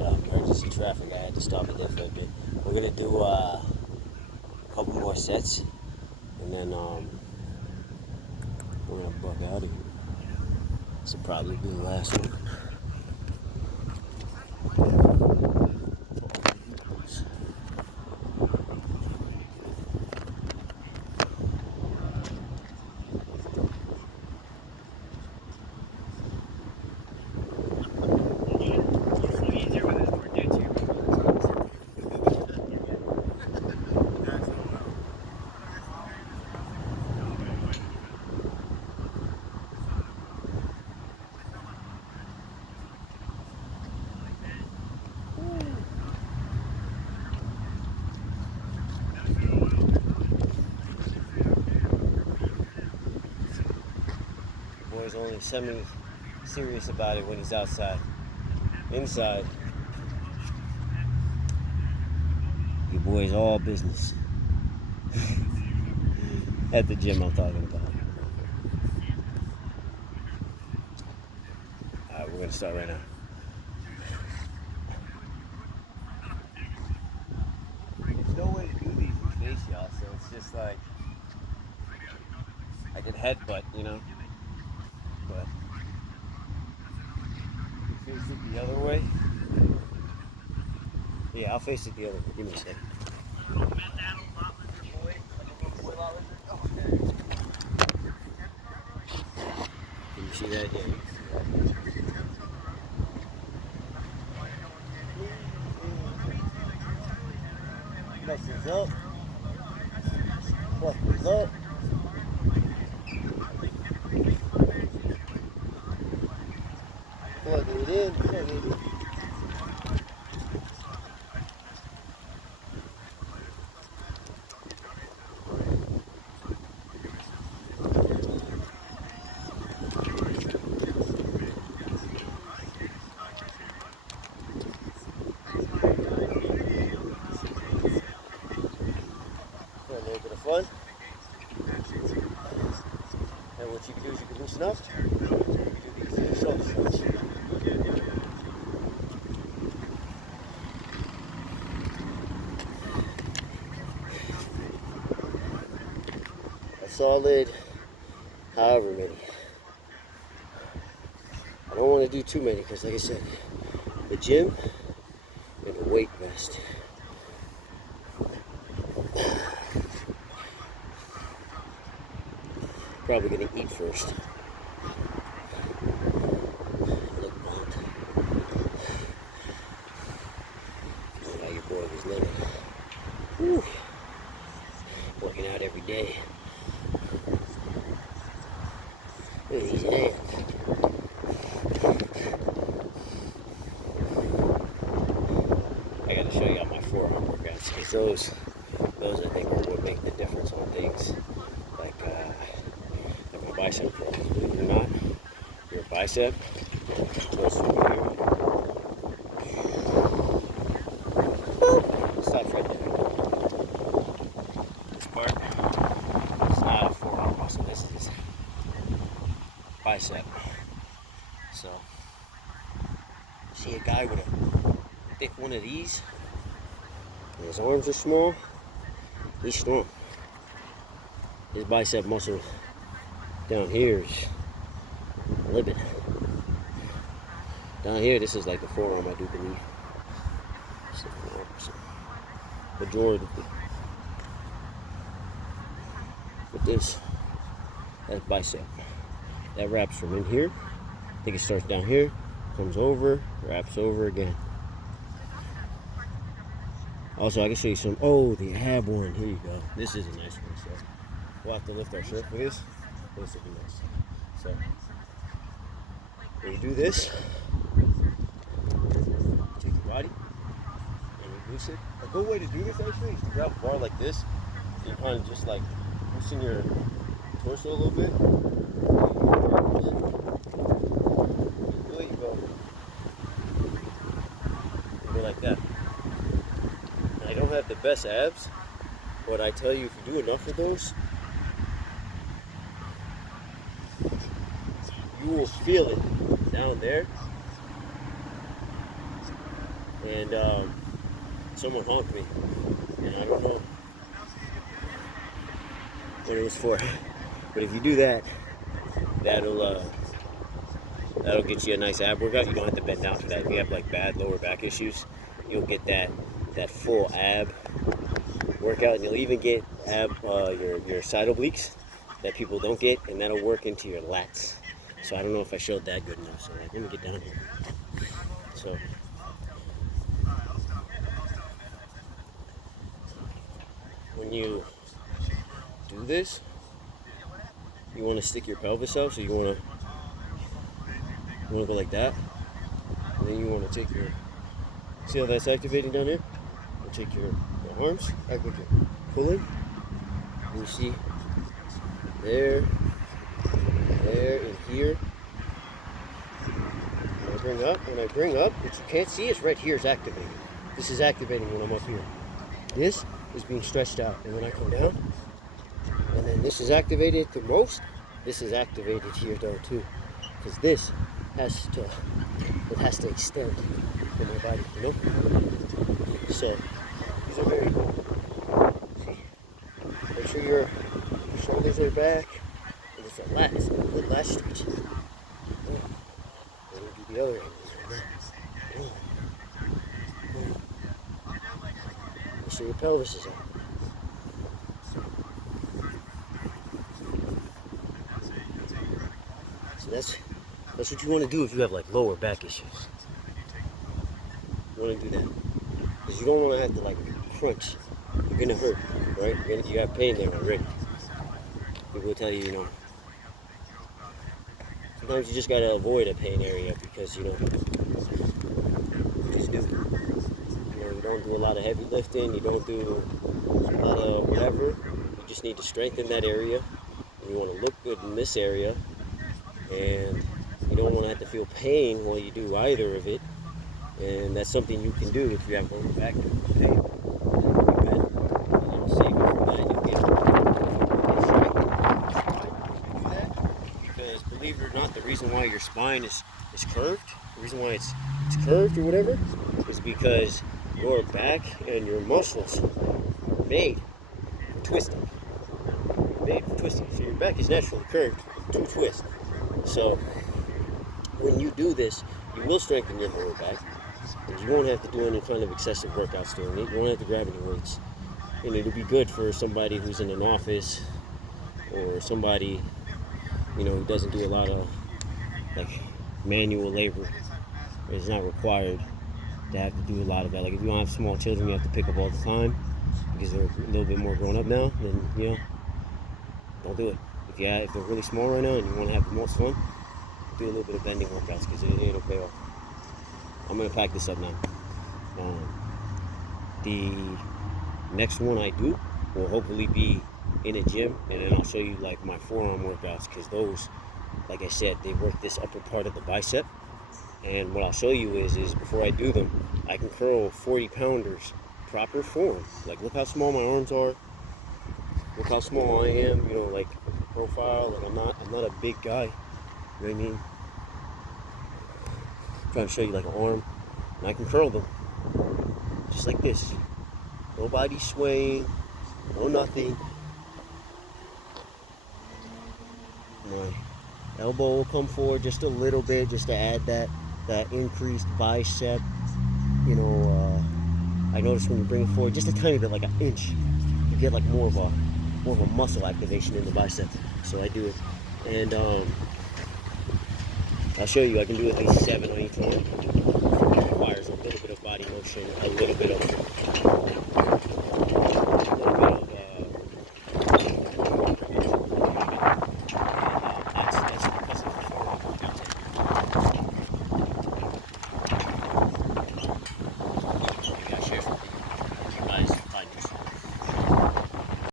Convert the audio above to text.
lot of emergency traffic. I had to stop it there for a bit. We're gonna do a couple more sets, and then we're gonna buck out of here. This will probably be the last one. Boy's only semi-serious about it when he's outside. Inside, your boy's all business. At the gym I'm talking about. Alright, we're gonna start right now. There's no way to do these days, y'all, so it's just like I can headbutt, you know? But you face it the other way. Yeah, I'll face it the other way. Give me a second. Can you see that? Yeah. Messes up. Buckles up. Plug it in. Plug it in. A little bit of fun. And what you can do is you can loosen up. You can do these shoulder stretch. A solid, however many. I don't want to do too many because, like I said, the gym and the weight vest. Probably gonna eat first. Look blunt. Look how your boy was living. Whew. Working out every day. Look at these hands. I gotta show y'all my forearm workouts because those I think are what make the difference on things like my bicep curls. Believe it or not, your bicep goes from here. Boop. Stops right there. This part is not a forearm muscle. This is bicep. So, see a guy with a thick one of these, and his arms are small, he's strong. His bicep muscle down here is limited. Down here, this is like the forearm, I do believe. It's the forearm, so majority. But this, that's bicep. That wraps from in here. I think it starts down here, comes over, wraps over again. Also, I can show you some. Oh, the ab one. Here you go. This is a nice one. So we'll have to lift our shirt for this. This will be nice. So when you do this, take your body and release it. A good way to do this actually is to grab a bar like this. And you kind of just like loosen your torso a little bit. You go like that. And I don't have the best abs, but I tell you, if you do enough of those, you will feel it down there. and someone honked me, and I don't know what it was for. But if you do that, that'll that'll get you a nice ab workout. You don't have to bend down for that. If you have like bad lower back issues, you'll get that full ab workout, and you'll even get your side obliques that people don't get, and that'll work into your lats. So I don't know if I showed that good enough. So like, let me get down here. So when you do this, you want to stick your pelvis out. So you want to go like that, and then you want to take your, see how that's activating down here? You take your arms, act like you're pulling, and you see there, and here. When I bring up, what you can't see is right here is activating. This is activating when I'm up here. This is being stretched out, and when I come down, and then this is activated the most. This is activated here though too, because this has to extend in my body, you know. So these are very cool. See, make sure your shoulders are back, and it's a lat. It's a good lat stretch. Then we do the other end. Make sure your pelvis is up. So that's what you want to do if you have like lower back issues. You want to do that because you don't want to have to like crunch. You're gonna hurt, right? You have pain there already. People will tell you, you know. Sometimes you just gotta avoid a pain area because you just do. You don't do a lot of heavy lifting. You don't do a lot of whatever. You just need to strengthen that area, and you want to look good in this area, and you don't want to have to feel pain while you do either of it. And that's something you can do if you have lower back pain. Because believe it or not, the reason why your spine is curved, the reason why it's curved or whatever, is because your back and your muscles are made for twisting. So your back is naturally curved to twist. So when you do this, you will strengthen your lower back, and you won't have to do any kind of excessive workouts doing it. You won't have to grab any weights, and it'll be good for somebody who's in an office or somebody, you know, who doesn't do a lot of like manual labor. It's not required to have to do a lot of that. Like if you don't have small children, you have to pick up all the time because they're a little bit more grown up now. Then you know, don't do it. If they're really small right now and you want to have the most fun, do a little bit of bending workouts because it'll pay off. I'm gonna pack this up now. The next one I do will hopefully be in a gym, and then I'll show you like my forearm workouts because those, like I said, they work this upper part of the bicep. And what I'll show you is before I do them, I can curl 40 pounders proper form. Like look how small my arms are. Look how small I am. You know, like profile. Like I'm not a big guy. You know what I mean? I'm trying to show you like an arm, and I can curl them just like this. No body swaying, no nothing. My elbow will come forward just a little bit, just to add that increased bicep. You know, I notice when you bring it forward just a tiny bit, like an inch, you get like more of a muscle activation in the bicep. So I do it, and I'll show you. I can do at least 7 on each arm. It requires a little bit of body motion, a little bit of